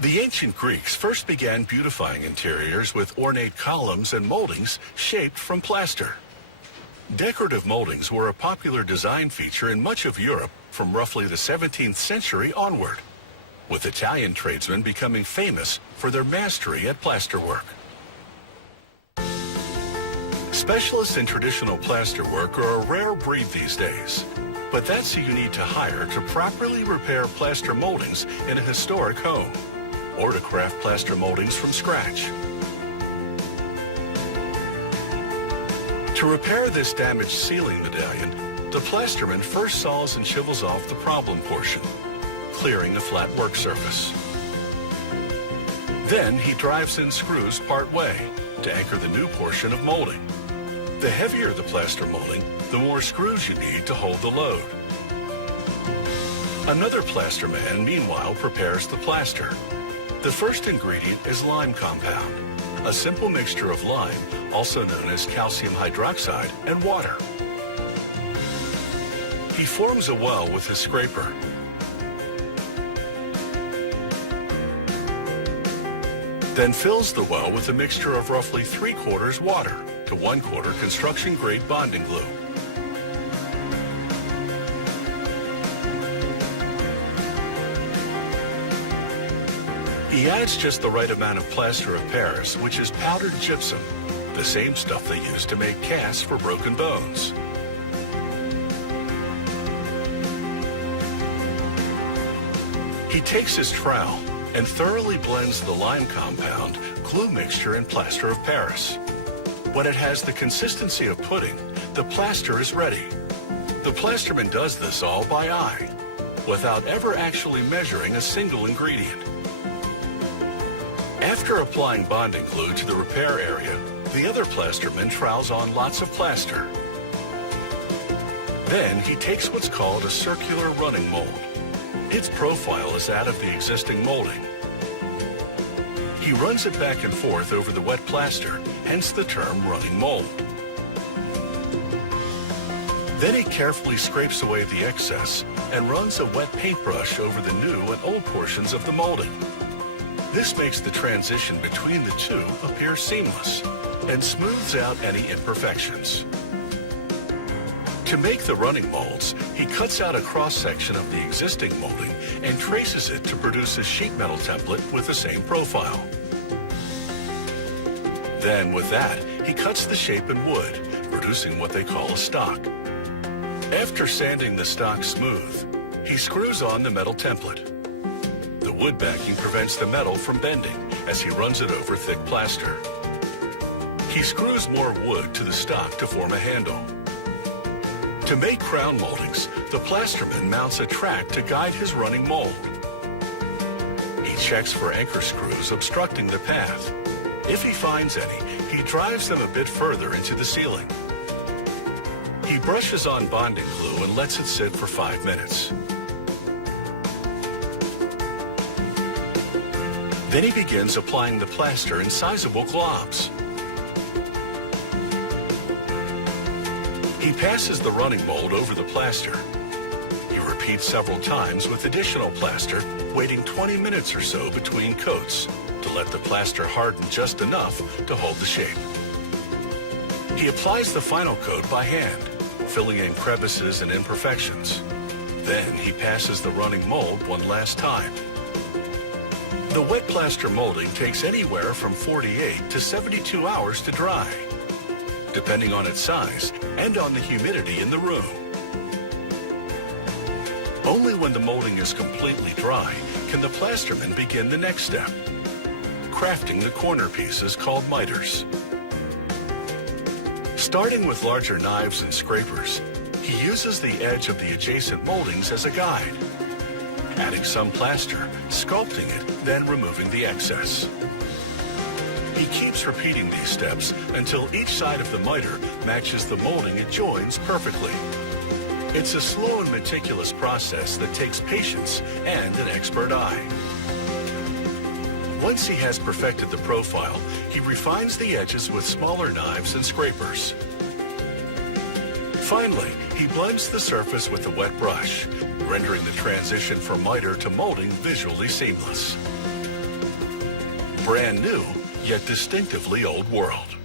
The ancient Greeks first began beautifying interiors with ornate columns and moldings shaped from plaster. Decorative moldings were a popular design feature in much of Europe from roughly the 17th century onward, with Italian tradesmen becoming famous for their mastery at plasterwork. Specialists in traditional plasterwork are a rare breed these days, but that's who you need to hire to properly repair plaster moldings in a historic home, or to craft plaster moldings from scratch. To repair this damaged ceiling medallion, the plasterman first saws and chisels off the problem portion, clearing a flat work surface. Then he drives in screws part way to anchor the new portion of molding. The heavier the plaster molding, the more screws you need to hold the load. Another plasterman, meanwhile, prepares the plaster. The first ingredient is lime compound, a simple mixture of lime, also known as calcium hydroxide, and water. He forms a well with his scraper. Then fills the well with a mixture of roughly 3/4 water to 1/4 construction-grade bonding glue. He adds just the right amount of plaster of Paris, which is powdered gypsum, the same stuff they use to make casts for broken bones. He takes his trowel and thoroughly blends the lime compound, glue mixture, and plaster of Paris. When it has the consistency of pudding, the plaster is ready. The plasterman does this all by eye, without ever actually measuring a single ingredient. After applying bonding glue to the repair area, the other plasterman trowels on lots of plaster. Then he takes what's called a circular running mold. Its profile is that of the existing molding. He runs it back and forth over the wet plaster, hence the term running mold. Then he carefully scrapes away the excess and runs a wet paintbrush over the new and old portions of the molding. This makes the transition between the two appear seamless and smooths out any imperfections. To make the running molds, he cuts out a cross-section of the existing molding and traces it to produce a sheet metal template with the same profile. Then, with that, he cuts the shape in wood, producing what they call a stock. After sanding the stock smooth, he screws on the metal template. The wood backing prevents the metal from bending as he runs it over thick plaster. He screws more wood to the stock to form a handle. To make crown moldings, the plasterman mounts a track to guide his running mold. He checks for anchor screws obstructing the path. If he finds any, he drives them a bit further into the ceiling. He brushes on bonding glue and lets it sit for 5 minutes. Then he begins applying the plaster in sizable globs. He passes the running mold over the plaster. He repeats several times with additional plaster, waiting 20 minutes or so between coats to let the plaster harden just enough to hold the shape. He applies the final coat by hand, filling in crevices and imperfections. Then he passes the running mold one last time. The wet plaster molding takes anywhere from 48 to 72 hours to dry, depending on its size and on the humidity in the room. Only when the molding is completely dry can the plasterman begin the next step, crafting the corner pieces called miters. Starting with larger knives and scrapers, he uses the edge of the adjacent moldings as a guide, adding some plaster, sculpting it, then removing the excess. He keeps repeating these steps until each side of the miter matches the molding it joins perfectly. It's a slow and meticulous process that takes patience and an expert eye. Once he has perfected the profile, he refines the edges with smaller knives and scrapers. Finally, he blends the surface with a wet brush, rendering the transition from miter to molding visually seamless. brand new, yet distinctively old world.